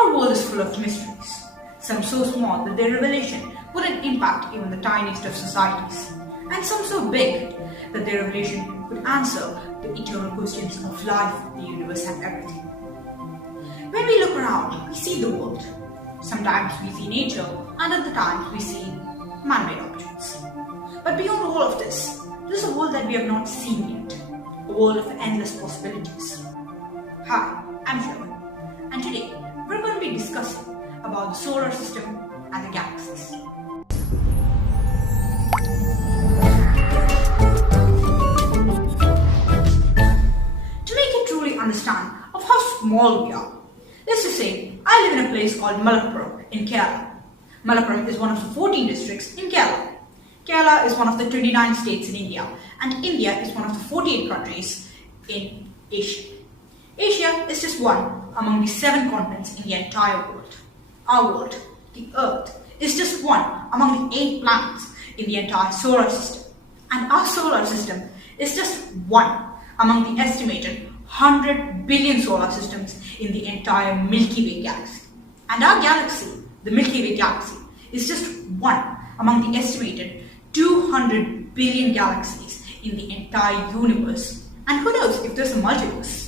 Our world is full of mysteries, some so small that their revelation wouldn't impact even the tiniest of societies, and some so big that their revelation could answer the eternal questions of life, the universe, and everything. When we look around, we see the world. Sometimes we see nature, and other times we see man-made objects. But beyond all of this, there's a world that we have not seen yet, a world of endless possibilities. Hi, I'm Sherwin, and today we're going to be discussing about the solar system and the galaxies. To make you truly understand of how small we are, let's just say I live in a place called Malappuram in Kerala. Malappuram is one of the 14 districts in Kerala. Kerala is one of the 29 states in India, and India is one of the 48 countries in Asia. Asia is just one among the 7 continents in the entire world. Our world, the Earth, is just one among the 8 planets in the entire solar system. And our solar system is just one among the estimated 100 billion solar systems in the entire Milky Way galaxy. And our galaxy, the Milky Way galaxy, is just one among the estimated 200 billion galaxies in the entire universe. And who knows if there's a multiverse?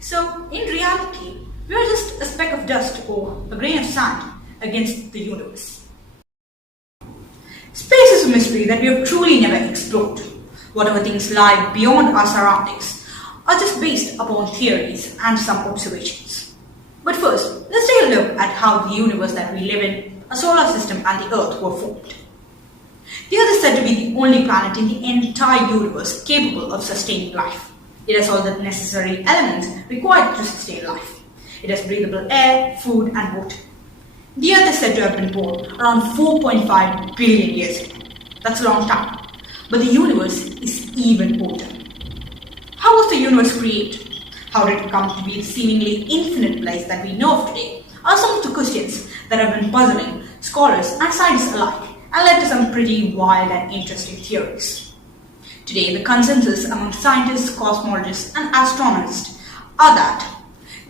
So, in reality, we are just a speck of dust or a grain of sand against the universe. Space is a mystery that we have truly never explored. Whatever things lie beyond our surroundings are just based upon theories and some observations. But first, let's take a look at how the universe that we live in, a solar system, and the Earth were formed. The Earth is said to be the only planet in the entire universe capable of sustaining life. It has all the necessary elements required to sustain life. It has breathable air, food, and water. The Earth is said to have been born around 4.5 billion years ago. That's a long time. But the universe is even older. How was the universe created? How did it come to be the seemingly infinite place that we know of today? Are some of the questions that have been puzzling scholars and scientists alike and led to some pretty wild and interesting theories. Today, the consensus among scientists, cosmologists, and astronomers are that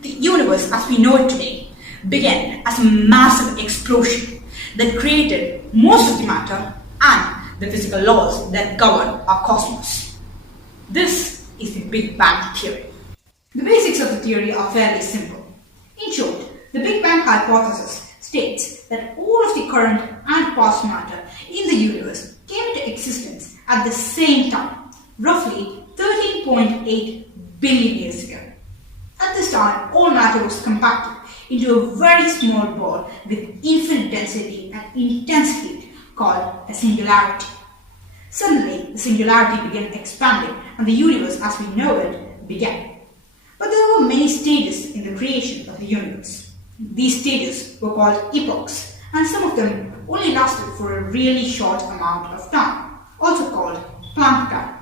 the universe as we know it today began as a massive explosion that created most of the matter and the physical laws that govern our cosmos. This is the Big Bang theory. The basics of the theory are fairly simple. In short, the Big Bang hypothesis states that all of the current and past matter in the universe came into existence at the same time, roughly 13.8 billion years ago. At this time, all matter was compacted into a very small ball with infinite density and intense heat called a singularity. Suddenly, the singularity began expanding and the universe as we know it began. But there were many stages in the creation of the universe. These stages were called epochs, and some of them only lasted for a really short amount of time, also called Planck time.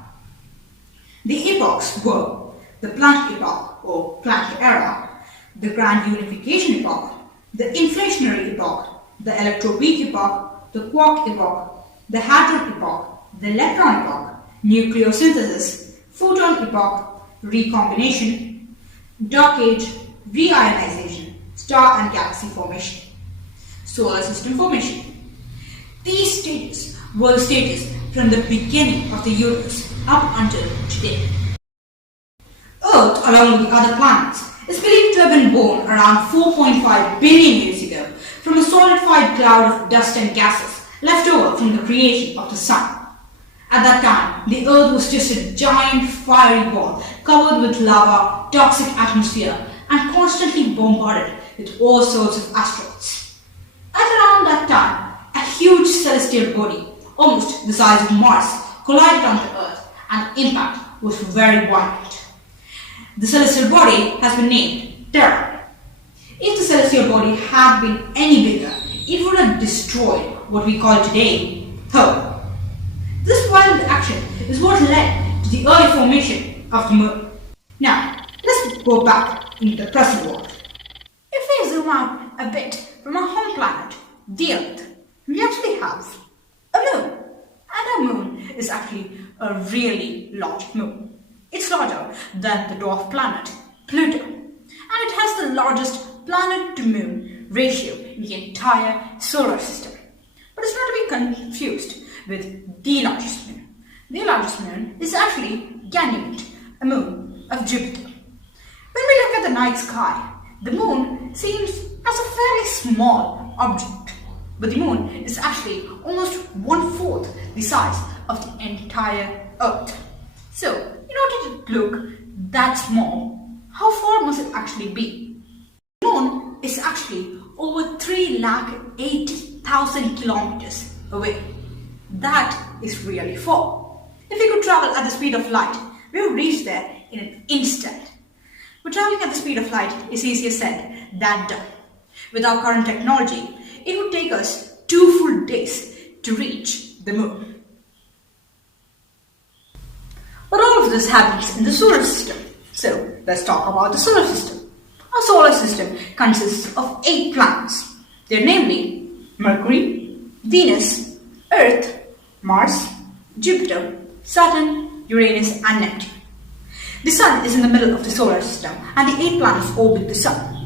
The epochs were the Planck epoch or Planck era, the Grand Unification epoch, the Inflationary epoch, the Electroweak epoch, the Quark epoch, the Hadron epoch, the Electron epoch, Nucleosynthesis, Photon epoch, Recombination, Dark Age, Reionization, Star and Galaxy formation, Solar System formation. These stages were the stages from the beginning of the universe up until today. Earth, along with the other planets, is believed to have been born around 4.5 billion years ago from a solidified cloud of dust and gases left over from the creation of the Sun. At that time, the Earth was just a giant fiery ball covered with lava, toxic atmosphere, and constantly bombarded with all sorts of asteroids. At around that time, a huge celestial body, almost the size of Mars, collided onto Earth, and the impact was very violent. The celestial body has been named Terra. If the celestial body had been any bigger, it would have destroyed what we call today Earth. This violent action is what led to the early formation of the Moon. Now, let's go back into the present world. If we zoom out a bit from our home planet, the Earth, we actually have a moon. And our moon is actually a really large moon. It's larger than the dwarf planet Pluto, and it has the largest planet to moon ratio in the entire solar system. But it's not to be confused with the largest moon. The largest moon is actually Ganymede, a moon of Jupiter. When we look at the night sky, the moon seems as a fairly small object, but the moon is actually almost 1/4 the size of the entire Earth. So, in order to look that small, how far must it actually be? The moon is actually over 380,000 kilometers away. That is really far. If we could travel at the speed of light, we would reach there in an instant. But traveling at the speed of light is easier said than done. With our current technology, it would take us 2 full days to reach the moon. But all of this happens in the solar system. So let's talk about the solar system. Our solar system consists of 8 planets. They are namely Mercury, Venus, Earth, Mars, Jupiter, Saturn, Uranus and Neptune. The Sun is in the middle of the solar system and the 8 planets orbit the Sun.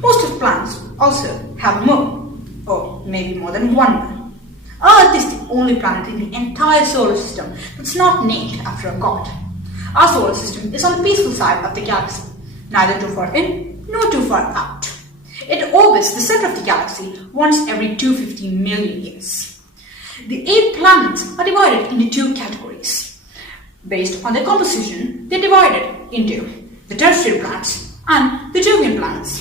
Most of the planets also have a moon, or maybe more than one moon. Earth is the only planet in the entire solar system that's not named after a god. Our solar system is on the peaceful side of the galaxy, neither too far in nor too far out. It orbits the center of the galaxy once every 250 million years. The 8 planets are divided into 2 categories. Based on their composition, they are divided into the terrestrial planets and the Jovian planets.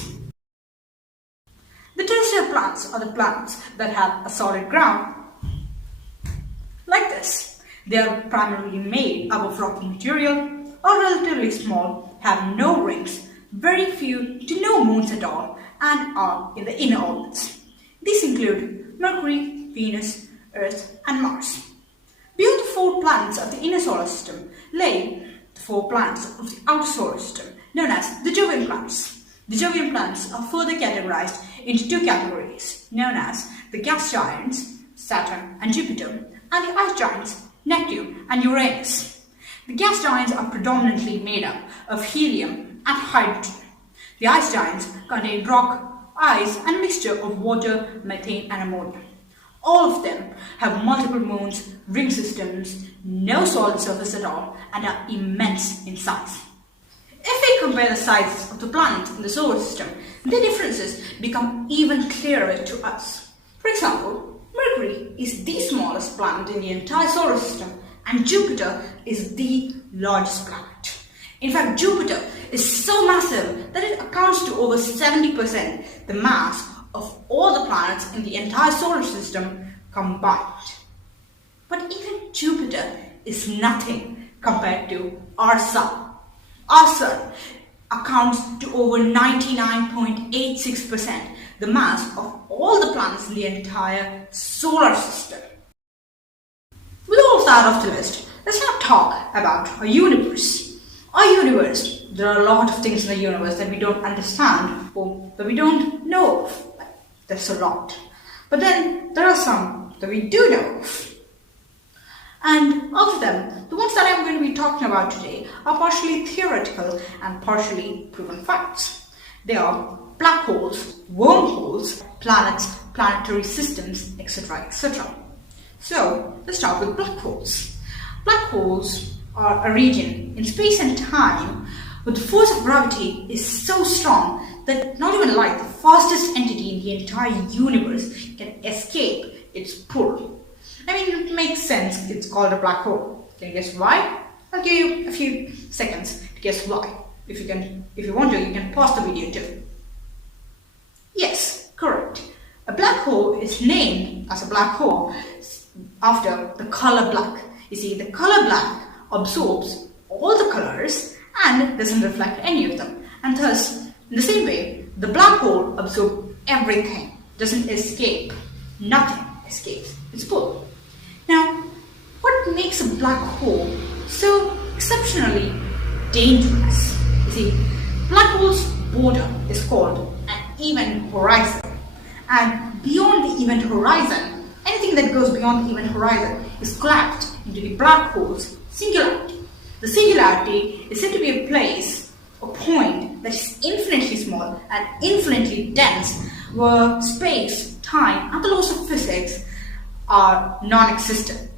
The terrestrial planets are the planets that have a solid ground, like this. They are primarily made up of rocky material, are relatively small, have no rings, very few to no moons at all, and are in the inner orbits. These include Mercury, Venus, Earth, and Mars. Beyond the 4 planets of the inner solar system lay the 4 planets of the outer solar system, known as the Jovian planets. The Jovian planets are further categorized into 2 categories, known as the gas giants, Saturn and Jupiter, and the ice giants, Neptune and Uranus. The gas giants are predominantly made up of helium and hydrogen. The ice giants contain rock, ice, and a mixture of water, methane, and ammonia. All of them have multiple moons, ring systems, no solid surface at all, and are immense in size. If we compare the sizes of the planets in the solar system, the differences become even clearer to us. For example, Mercury is the smallest planet in the entire solar system, and Jupiter is the largest planet. In fact, Jupiter is so massive that it accounts to over 70% the mass of all the planets in the entire solar system combined. But even Jupiter is nothing compared to our Sun. Our Sun accounts to over 99.86% the mass of all the planets in the entire solar system. With all of that off the list, let's now talk about our universe. Our universe, there are a lot of things in the universe that we don't understand or that we don't know of. There's a lot. But then there are some that we do know of. And of them, the ones that I'm going to be talking about today are partially theoretical and partially proven facts. They are black holes, wormholes, planets, planetary systems, etc., etc. So, let's start with black holes. Black holes are a region in space and time where the force of gravity is so strong that not even light, the fastest entity in the entire universe, can escape its pull. I mean, it makes sense it's called a black hole. Can you guess why? I'll give you a few seconds to guess why. If you want to, you can pause the video too. Yes, correct. A black hole is named as a black hole after the color black. You see, the color black absorbs all the colors and doesn't reflect any of them. And thus, in the same way, the black hole absorbs everything, doesn't escape. Nothing escapes its pull. Now, what makes a black hole so exceptionally dangerous? You see, black hole's border is called an event horizon. And beyond the event horizon, anything that goes beyond the event horizon is collapsed into the black hole's singularity. The singularity is said to be a place, a point, something that is infinitely small and infinitely dense, where space, time, and the laws of physics are non-existent.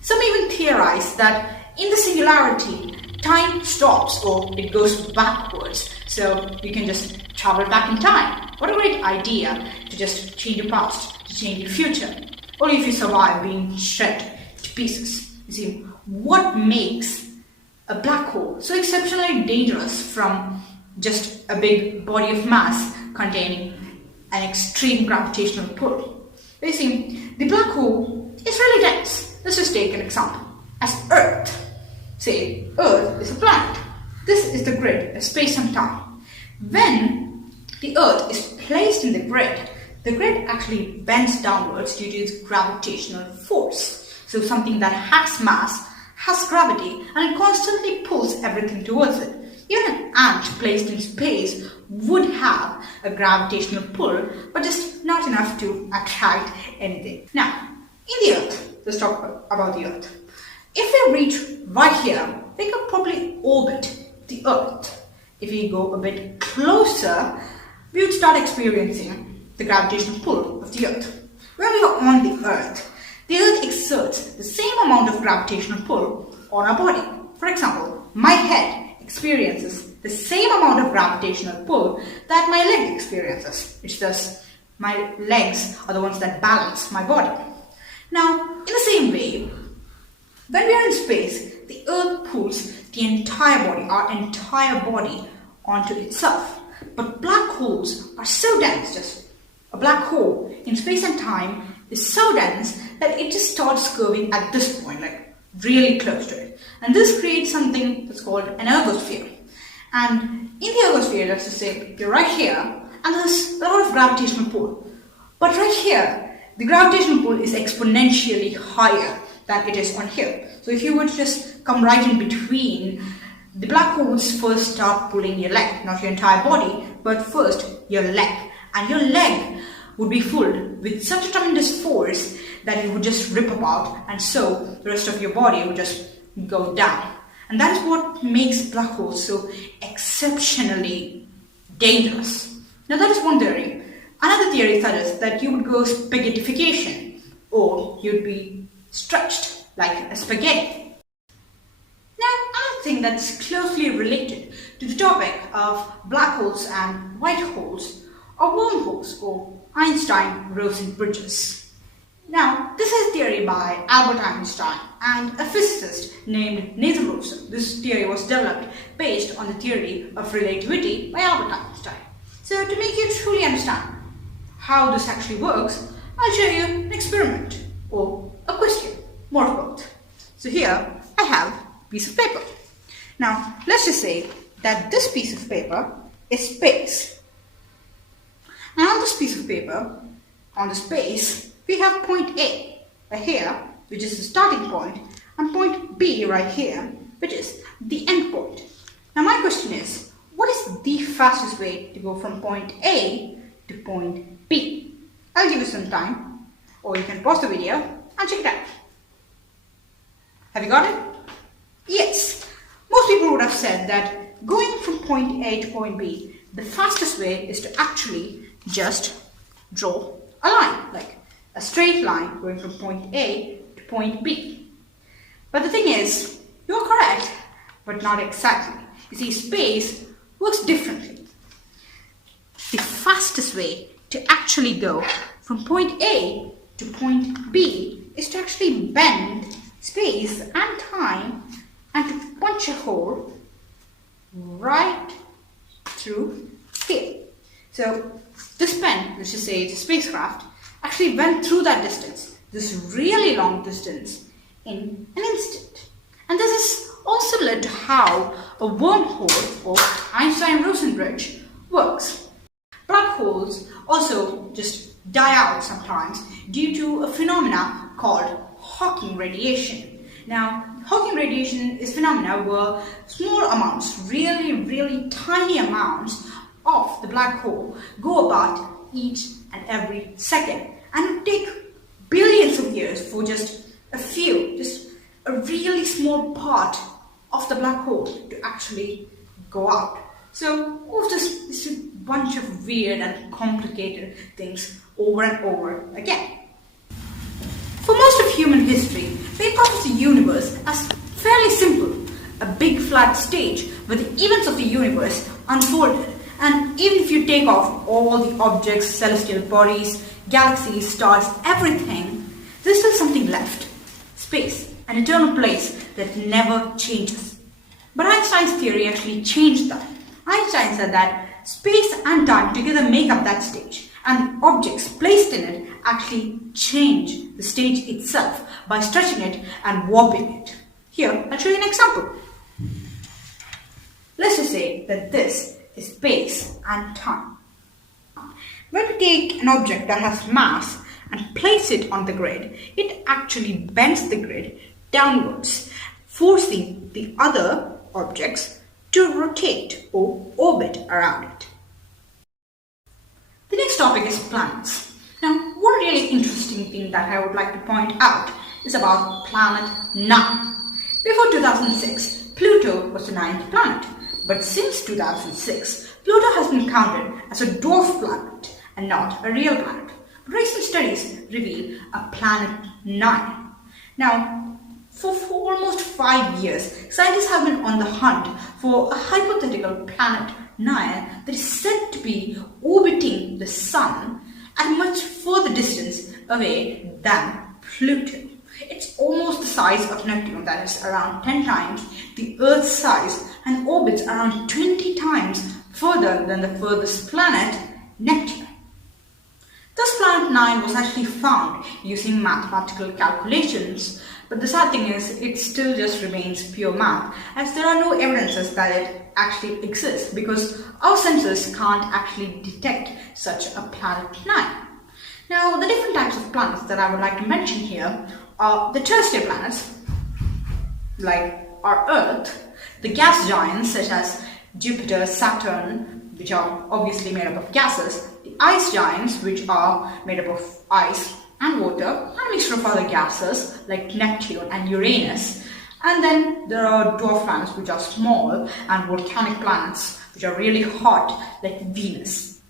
Some even theorize that in the singularity, time stops or it goes backwards, so you can just travel back in time. What a great idea to just change your past, to change your future, only if you survive being shred to pieces. You see, what makes a black hole so exceptionally dangerous from just a big body of mass containing an extreme gravitational pull? You see, the black hole is really dense. Let's just take an example. As Earth. Say, Earth is a planet. This is the grid of space and time. When the Earth is placed in the grid actually bends downwards due to its gravitational force. So something that has mass, has gravity, and it constantly pulls everything towards it. Even an ant placed in space would have a gravitational pull, but just not enough to attract anything. Now, in the Earth, let's talk about the Earth. If we reach right here, we could probably orbit the Earth. If we go a bit closer, we would start experiencing the gravitational pull of the Earth. When we are on the Earth exerts the same amount of gravitational pull on our body. For example, my head experiences the same amount of gravitational pull that my leg experiences. It's just my legs are the ones that balance my body. Now, in the same way, when we are in space, the Earth pulls the entire body, our entire body, onto itself. But black holes are so dense, just a black hole in space and time is so dense that it just starts curving at this point, like really close to it. And this creates something that's called an ergosphere. And in the ergosphere, let's just say you're right here, and there's a lot of gravitational pull. But right here, the gravitational pull is exponentially higher than it is on here. So if you were to just come right in between, the black holes first start pulling your leg, not your entire body, but first your leg. And your leg would be pulled with such a tremendous force that it would just rip apart, and so the rest of your body would just go down. And that is what makes black holes so exceptionally dangerous. Now that is one theory. Another theory suggests that you would go spaghettification, or you'd be stretched like a spaghetti. Now, another thing that's closely related to the topic of black holes and white holes are wormholes, or Einstein-Rosen bridges. Now, this is a theory by Albert Einstein and a physicist named Nathan Rosen. This theory was developed based on the theory of relativity by Albert Einstein. So, to make you truly understand how this actually works, I'll show you an experiment or a question, more of both. So here I have a piece of paper. Now, let's just say that this piece of paper is space. And on this piece of paper, on the space, we have point A right here, which is the starting point, and point B right here, which is the end point. Now my question is, what is the fastest way to go from point A to point B? I'll give you some time, or you can pause the video and check it out. Have you got it? Yes. Most people would have said that going from point A to point B, the fastest way is to actually just draw a line, like a straight line going from point A to point B. But the thing is, you're correct, but not exactly. You see, space works differently. The fastest way to actually go from point A to point B is to actually bend space and time and to punch a hole right through here. So this pen, let's just say it's a spacecraft, actually went through that distance, this really long distance, in an instant. And this is all similar to how a wormhole or Einstein-Rosen bridge works. Black holes also just die out sometimes due to a phenomena called Hawking radiation. Now, Hawking radiation is a phenomena where small amounts, really tiny amounts of the black hole go about each and every second, and it take billions of years for just a really small part of the black hole to actually go out. So all of this is a bunch of weird and complicated things over and over again. For most of human history, we process the universe as fairly simple, a big flat stage where the events of the universe unfolded. And even if you take off all the objects, celestial bodies, galaxies, stars, everything, there's still something left. Space, an eternal place that never changes. But Einstein's theory actually changed that. Einstein said that space and time together make up that stage, and the objects placed in it actually change the stage itself by stretching it and warping it. Here, I'll show you an example. Let's just say that this is space and time. When we take an object that has mass and place it on the grid, it actually bends the grid downwards, forcing the other objects to rotate or orbit around it. The next topic is planets. Now, one really interesting thing that I would like to point out is about planet 9. Before 2006, Pluto was the 9th planet, but since 2006, Pluto has been counted as a dwarf planet and not a real planet. But recent studies reveal a planet 9. Now, for almost 5 years, scientists have been on the hunt for a hypothetical planet 9 that is said to be orbiting the Sun at a much further distance away than Pluto. It's almost the size of Neptune, that is around 10 times the Earth's size, and orbits around 20 times further than the furthest planet, Neptune. Thus, planet 9 was actually found using mathematical calculations, but the sad thing is it still just remains pure math, as there are no evidences that it actually exists because our sensors can't actually detect such a planet 9. Now, the different types of planets that I would like to mention here are the terrestrial planets, like our Earth, the gas giants such as Jupiter, Saturn, which are obviously made up of gases, the ice giants, which are made up of ice and water, and a mixture of other gases like Neptune and Uranus. And then there are dwarf planets, which are small, and volcanic planets, which are really hot, like Venus.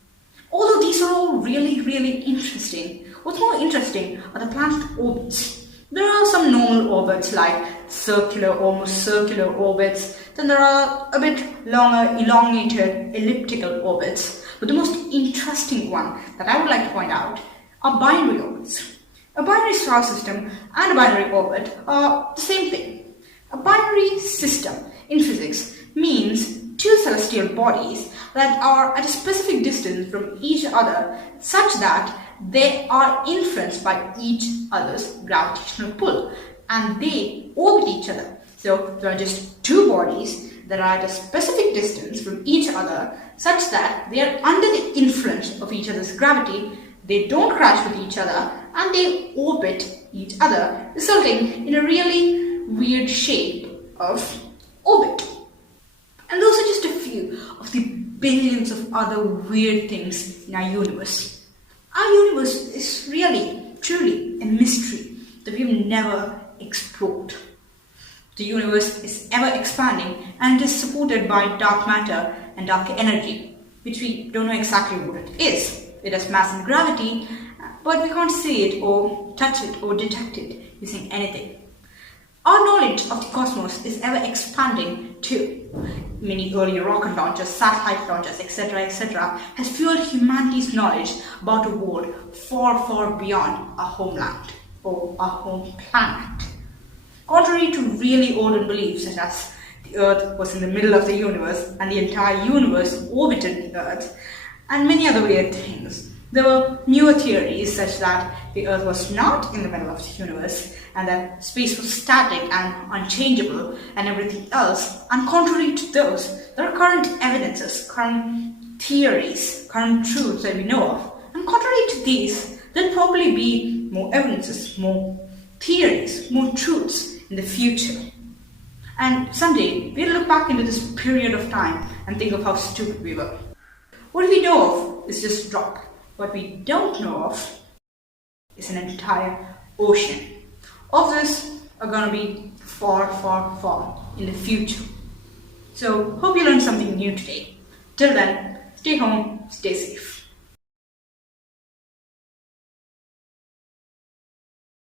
Although these are all really interesting, what's more interesting are the planet orbits. There are some normal orbits like circular, almost circular orbits. Then there are a bit longer, elongated, elliptical orbits. But the most interesting one that I would like to point out are binary orbits. A binary star system and a binary orbit are the same thing. A binary system in physics means two celestial bodies that are at a specific distance from each other such that they are influenced by each other's gravitational pull and they orbit each other. So there are just two bodies that are at a specific distance from each other such that they are under the influence of each other's gravity, they don't crash with each other, and they orbit each other, resulting in a really weird shape of orbit. And those are just a few of the billions of other weird things in our universe. Our universe is really, truly a mystery that we've never explored. The universe is ever expanding and is supported by dark matter and dark energy, which we don't know exactly what it is. It has mass and gravity, but we can't see it or touch it or detect it using anything. Our knowledge of the cosmos is ever expanding too. Many early rocket launches, satellite launches, etc., has fueled humanity's knowledge about a world far beyond our homeland or our home planet. Contrary to really olden beliefs such as the Earth was in the middle of the universe and the entire universe orbited the Earth, and many other weird things, there were newer theories such that the Earth was not in the middle of the universe and that space was static and unchangeable and everything else. And contrary to those, there are current evidences, current theories, current truths that we know of. And contrary to these, there'll probably be more evidences, more theories, more truths in the future. And someday, we'll look back into this period of time and think of how stupid we were. What we know of is just rock. What we don't know of is an entire ocean. All of this are going to be far in the future. So, hope you learned something new today. Till then, stay home, stay safe.